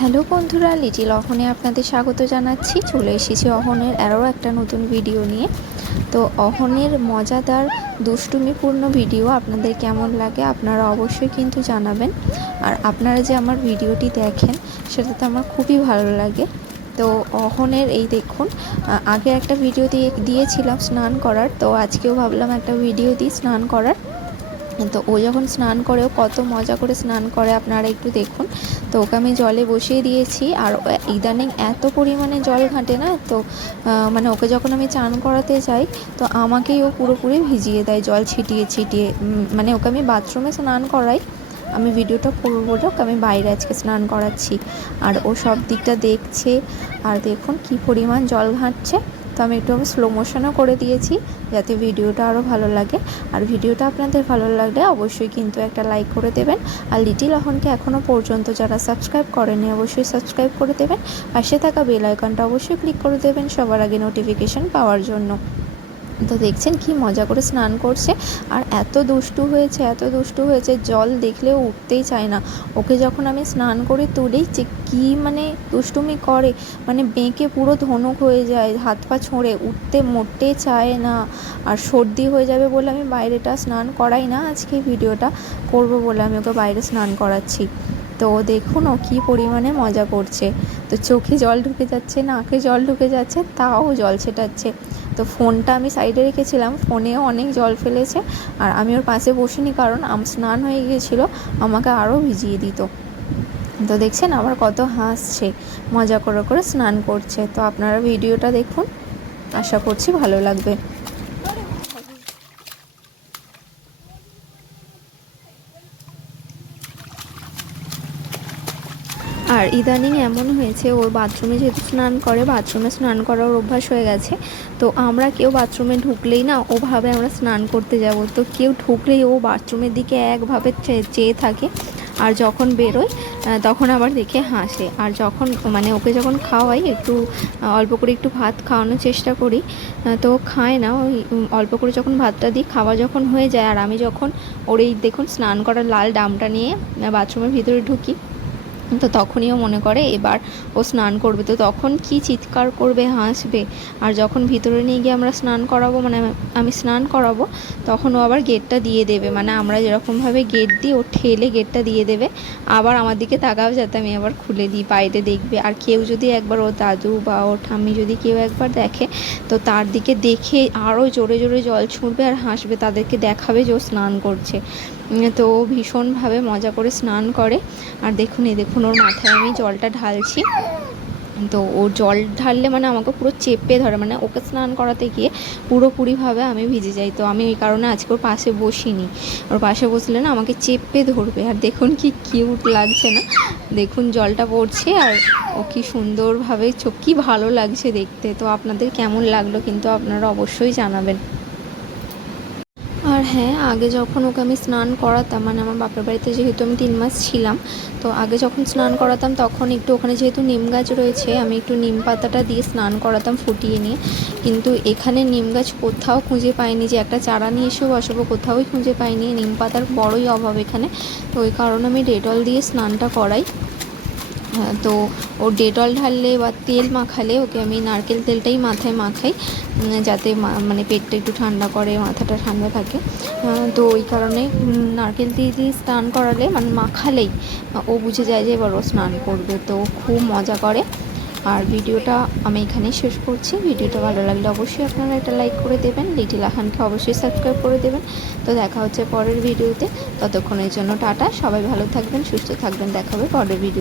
Hello বন্ধুরা, little অহনে আপনাদের স্বাগত জানাচ্ছি। চলে এসেছি অহনের আরও একটা নতুন ভিডিও নিয়ে। তো অহনের মজাদার, দুষ্টুমিপূর্ণ ভিডিও আপনাদের কেমন লাগে আপনারা অবশ্যই কিন্তু জানাবেন। আর আপনারা যে আমার ভিডিওটি দেখেন, সেটা তো আমার খুবই ভালো লাগে। তো অহনের এই দেখুন আগে একটা ভিডিও দিয়ে, দিয়েছিলাম স্নান করার। তো আজকেও ভাবলাম একটা ভিডিও দিই স্নান করার। তো ও যখন স্নান করে, ও কত মজা করে স্নান করে, আপনারা একটু দেখুন। তো ওকে আমি জলে বসিয়ে দিয়েছি। আর ইদানিং এত পরিমাণে জল ঘাঁটে না তো মানে ওকে যখন আমি চান করাতে যাই, তো আমাকেই ও পুরোপুরি ভিজিয়ে দেয়, জল ছিটিয়ে ছিটিয়ে। মানে ওকে আমি বাথরুমে স্নান করাই। আমি ভিডিওটা করব বলে ওকে আমি বাইরে আজকে স্নান করাচ্ছি। আর ও সব দিকটা দেখছে। আর দেখুন কি পরিমাণ জল ঘাঁটছে। তো আমি একটু স্লো মোশনও করে দিয়েছি যাতে ভিডিওটা আরও ভালো লাগে। আর ভিডিওটা আপনাদের ভালো লাগলে অবশ্যই কিন্তু একটা লাইক করে দেবেন। আর লিটিল অহনকে এখনও পর্যন্ত যারা সাবস্ক্রাইব করেনি অবশ্যই সাবস্ক্রাইব করে দেবেন। পাশে থাকা বেল আইকনটা অবশ্যই ক্লিক করে দেবেন সবার আগে নোটিফিকেশান পাওয়ার জন্য। তো দেখছেন কি মজা করে স্নান করছে। আর এত দুষ্টু হয়েছে, এত দুষ্টু হয়েছে, জল দেখলেও উঠতেই চায় না। ওকে যখন আমি স্নান করে তুলি, যে কী মানে দুষ্টুমি করে মানে বেঁকে পুরো ধনুক হয়ে যায়, হাত পা ছোঁড়ে, উঠতে মোটে চায় না। আর সর্দি হয়ে যাবে বলে আমি বাইরেটা স্নান করাই না আজকে ভিডিওটা, করব বলে আমি ওকে বাইরে স্নান করাচ্ছি। তো দেখুন ও কী পরিমাণে মজা করছে। তো চোখে জল ঢুকে যাচ্ছে, নাকে জল ঢুকে যাচ্ছে, তাও জল ছেটাচ্ছে। তো ফোনটা আমি সাইডে রেখেছিলাম, ফোনেও অনেক জল ফেলেছে আর আমি ওর পাশে বসিনি কারণ স্নান হয়ে গিয়েছিল, আমাকে আরও ভিজিয়ে দিত। তো দেখছেন আবার কত হাসছে, মজা করে করে স্নান করছে। তো আপনারা ভিডিওটা দেখুন, আশা করছি ভালো লাগবে। আর ইদানিং এমন হয়েছে, ওর বাথরুমে যেহেতু স্নান করে, বাথরুমে স্নান করার অভ্যাস হয়ে গেছে। তো আমরা কেউ বাথরুমে ঢুকলেই না, ওভাবে আমরা স্নান করতে যাব। তো কেউ ঢুকলেই ও বাথরুমের দিকে একভাবে চেয়ে থাকে। আর যখন বেরোয় তখন আবার দেখে হাসে। আর যখন মানে ওকে যখন খাওয়াই, একটু অল্প করে একটু ভাত খাওয়ানোর চেষ্টা করি তো খায় না। ওই অল্প করে যখন ভাতটা দিই, খাওয়া যখন হয়ে যায়, আর আমি যখন ওর এই দেখুন, স্নান করার লাল ডামটা নিয়ে বাথরুমের ভিতরে ঢুকি তো তখনইও মনে করে, এবার ও স্নান করবে। তো তখন কি চিৎকার করবে, হাসবে? আর যখন ভিতরে নিয়ে গিয়ে আমরা স্নান করাবো মানে আমি স্নান করাবো, তখন ও আবার গেটটা দিয়ে দেবে। মানে আমরা যেরকমভাবে গেট দিই, ও ঠেলে গেটটা দিয়ে দেবে। আবার আমার দিকে তাকাও যাতে আমি আবার খুলে দিই বাইরে দেখবে। আর কেউ যদি একবার ও দাদু বা ও ঠাম্মি যদি কেউ একবার দেখে, তো তার দিকে দেখে আরও জোরে জোরে জল ছুঁড়বে আর হাসবে, তাদেরকে দেখাবে যে ও স্নান করছে। তো ভীষণভাবে মজা করে স্নান করে। আর দেখুন এই দেখুন ওর মাথায় আমি জলটা ঢালছি। তো ও জল ঢাললে মানে আমাকে পুরো চেপে ধরে মানে ওকে স্নান করাতে গিয়ে পুরোপুরিভাবে আমি ভিজে যাই। তো আমি ওই কারণে আজকে ওর পাশে বসিনি। ওর পাশে বসলে না আমাকে চেপে ধরবে। আর দেখুন কি কিউট লাগছে না? দেখুন জলটা পড়ছে আর ও কি সুন্দরভাবে চোখ কী ভালো লাগছে দেখতে। তো আপনাদের কেমন লাগল কিন্তু আপনারা অবশ্যই জানাবেন। আর হ্যাঁ আগে যখন ওকে আমি স্নান করাতাম মানে আমার বাপের বাড়িতে যেহেতু আমি তিন মাস ছিলাম, তো আগে যখন স্নান করাতাম তখন একটু ওখানে যেহেতু নিম গাছ রয়েছে, আমি একটু নিম পাতাটা দিয়ে স্নান করাতাম ফুটিয়ে নিয়ে। কিন্তু এখানে নিম গাছ কোথাও খুঁজে পাইনি যে একটা চারা নিয়ে এসেও বসাবো, কোথাওই খুঁজে পাইনি। নিম পাতার বড়ই অভাব এখানে, তো ওই কারণে আমি ডেটল দিয়ে স্নানটা করাই। তো ও ডেটল ঢাললে বা তেল মাখালে ওকে আমি নারকেল তেলটাই মাথায় মাখাই যাতে মানে পেটটা একটু ঠান্ডা করে, মাথাটা ঠান্ডা থাকে। তো ওই কারণে নারকেল তেল দিয়ে স্নান করালে মানে মাখালেই, ও বুঝে যায় যে এবার ও স্নান করবে। তো খুব মজা করে। আর ভিডিওটা আমি এখানেই শেষ করছি। ভিডিওটা ভালো লাগলে অবশ্যই আপনারা একটা লাইক করে দেবেন, লিটিল আহানকে অবশ্যই সাবস্ক্রাইব করে দেবেন। তো দেখা হচ্ছে পরের ভিডিওতে। ততক্ষণের জন্য টাটা, সবাই ভালো থাকবেন, সুস্থ থাকবেন, দেখা হবে পরের ভিডিও